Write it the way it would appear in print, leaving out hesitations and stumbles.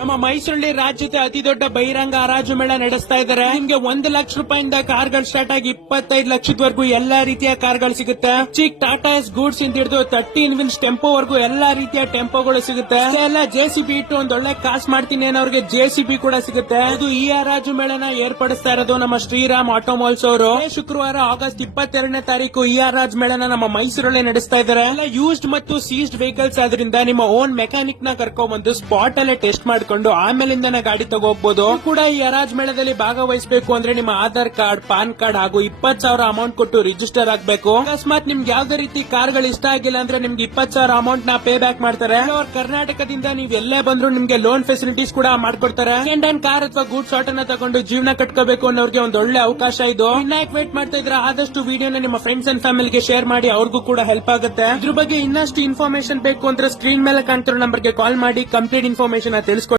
ನಮ್ಮ ಮೈಸೂರಲ್ಲಿ ರಾಜ್ಯದ ಅತಿ ದೊಡ್ಡ ಬಹಿರಂಗ ಹರಾಜು ಮೇಳ ನಡೆಸ್ತಾ ಇದ್ದಾರೆ. ನಿಮ್ಗೆ 1 ಲಕ್ಷ ರೂಪಾಯಿಂದ ಕಾರ್ಗಳು ಸ್ಟಾರ್ಟ್ ಆಗಿ 25 ಲಕ್ಷದವರೆಗೂ ಎಲ್ಲಾ ರೀತಿಯ ಕಾರ್ಗಳು ಸಿಗುತ್ತೆ. ಚಿಕ್ ಟಾಟಾ ಎಸ್ ಗೂಡ್ಸ್ ಇಂದ ಹಿಡಿದು 13 ವೀಲ್ಸ್ ಟೆಂಪೋ ವರೆಗೂ ಎಲ್ಲಾ ರೀತಿಯ ಟೆಂಪೋಗಳು ಸಿಗುತ್ತೆ. ಎಲ್ಲ ಜೆಸಿಬಿ ಇಟ್ಟು ಒಂದ್ ಒಳ್ಳೆ ಕಾಸ್ ಮಾಡ್ತೀನಿ ಅನ್ನೋರಿಗೆ ಜೆಸಿಬಿ ಕೂಡ ಸಿಗುತ್ತೆ. ಅದು ಈ ಹರಾಜು ಮೇಳನ ಏರ್ಪಡಿಸ್ತಾ ಇರೋದು ನಮ್ಮ ಶ್ರೀರಾಮ್ ಆಟೋಮೋಲ್ಸ್ ಅವರು. ಶುಕ್ರವಾರ ಆಗಸ್ಟ್ 22ನೇ ತಾರೀಕು ಈ ಹರಾಜು ಮೇಳನ ನಮ್ಮ ಮೈಸೂರಲ್ಲೇ ನಡೆಸ್ತಾ ಇದ್ದಾರೆ. ಎಲ್ಲ ಯೂಸ್ಡ್ ಮತ್ತು ಸೀಸ್ಡ್ ವೆಹಿಕಲ್ಸ್ ಆದ್ರಿಂದ ನಿಮ್ಮ ಓನ್ ಮೆಕ್ಯಾನಿಕ್ ನ ಕರ್ಕೊಂಡ್ಬಂದು ಸ್ಪಾಟ್ ಅಲ್ಲೇ ಟೆಸ್ಟ್ ಮಾಡ್ಕೊಂಡು ಆಮೇಲಿಂದನೇ ಗಾಡಿ ತಗೋಬಹುದು. ಕೂಡ ಈ ಹರಾಜ್ ಮೇಳದಲ್ಲಿ ಭಾಗವಹಿಸಬೇಕು ಅಂದ್ರೆ ನಿಮ್ಮ ಆಧಾರ್ ಕಾರ್ಡ್, ಪಾನ್ ಕಾರ್ಡ್ ಹಾಗೂ 20,000 ಅಮೌಂಟ್ ಕೊಟ್ಟು ರಿಜಿಸ್ಟರ್ ಆಗಬೇಕು. ಅಕಸ್ಮಾತ್ ನಿಮ್ಗೆ ಯಾವ್ದೇ ರೀತಿ ಕಾರ್ಗಳು ಇಷ್ಟ ಆಗಿಲ್ಲ ಅಂದ್ರೆ ನಿಮ್ಗೆ 20,000 ಅಮೌಂಟ್ ನ ಪೇ ಬ್ಯಾಕ್ ಮಾಡ್ತಾರೆ. ಕರ್ನಾಟಕದಿಂದ ನೀವು ಎಲ್ಲೇ ಬಂದ್ರು ನಿಮ್ಗೆ ಲೋನ್ ಫೆಸಿಲಿಟೀಸ್ ಕೂಡ ಮಾಡ್ಕೊಡ್ತಾರೆ. ಸೆಕೆಂಡ್ ಹ್ಯಾಂಡ್ ಕಾರ್ ಅಥವಾ ಗೂಡ್ಸ್ ಆಟೋನ ತಗೊಂಡು ಜೀವನ ಕಟ್ಕೋಬೇಕು ಅನ್ನೋರಿಗೆ ಒಂದು ಒಳ್ಳೆ ಅವಕಾಶ ಇದು. ಇನ್ನಾಕ್ ವೇಟ್ ಮಾಡ್ತಾ ಇದ್ರೆ ಆದಷ್ಟು ವಿಡಿಯೋನ ನಿಮ್ಮ ಫ್ರೆಂಡ್ಸ್ ಅಂಡ್ ಫ್ಯಾಮಿಲಿಗೆ ಶೇರ್ ಮಾಡಿ, ಅವ್ರಿಗೂ ಕೂಡ ಹೆಲ್ಪ್ ಆಗುತ್ತೆ. ಇದ್ರ ಬಗ್ಗೆ ಇನ್ನಷ್ಟು ಇನ್ಫಾರ್ಮೇಶನ್ ಬೇಕು ಅಂದ್ರೆ ಸ್ಕ್ರೀನ್ ಮೇಲೆ ಕಾಣ್ತಿರೋ ನಂಬರ್ಗೆ ಕಾಲ್ ಮಾಡಿ ಕಂಪ್ಲೀಟ್ ಇನ್ಫಾರ್ಮೇಶನ್ ತಿಳಿಸ್ಕೊಡಿ.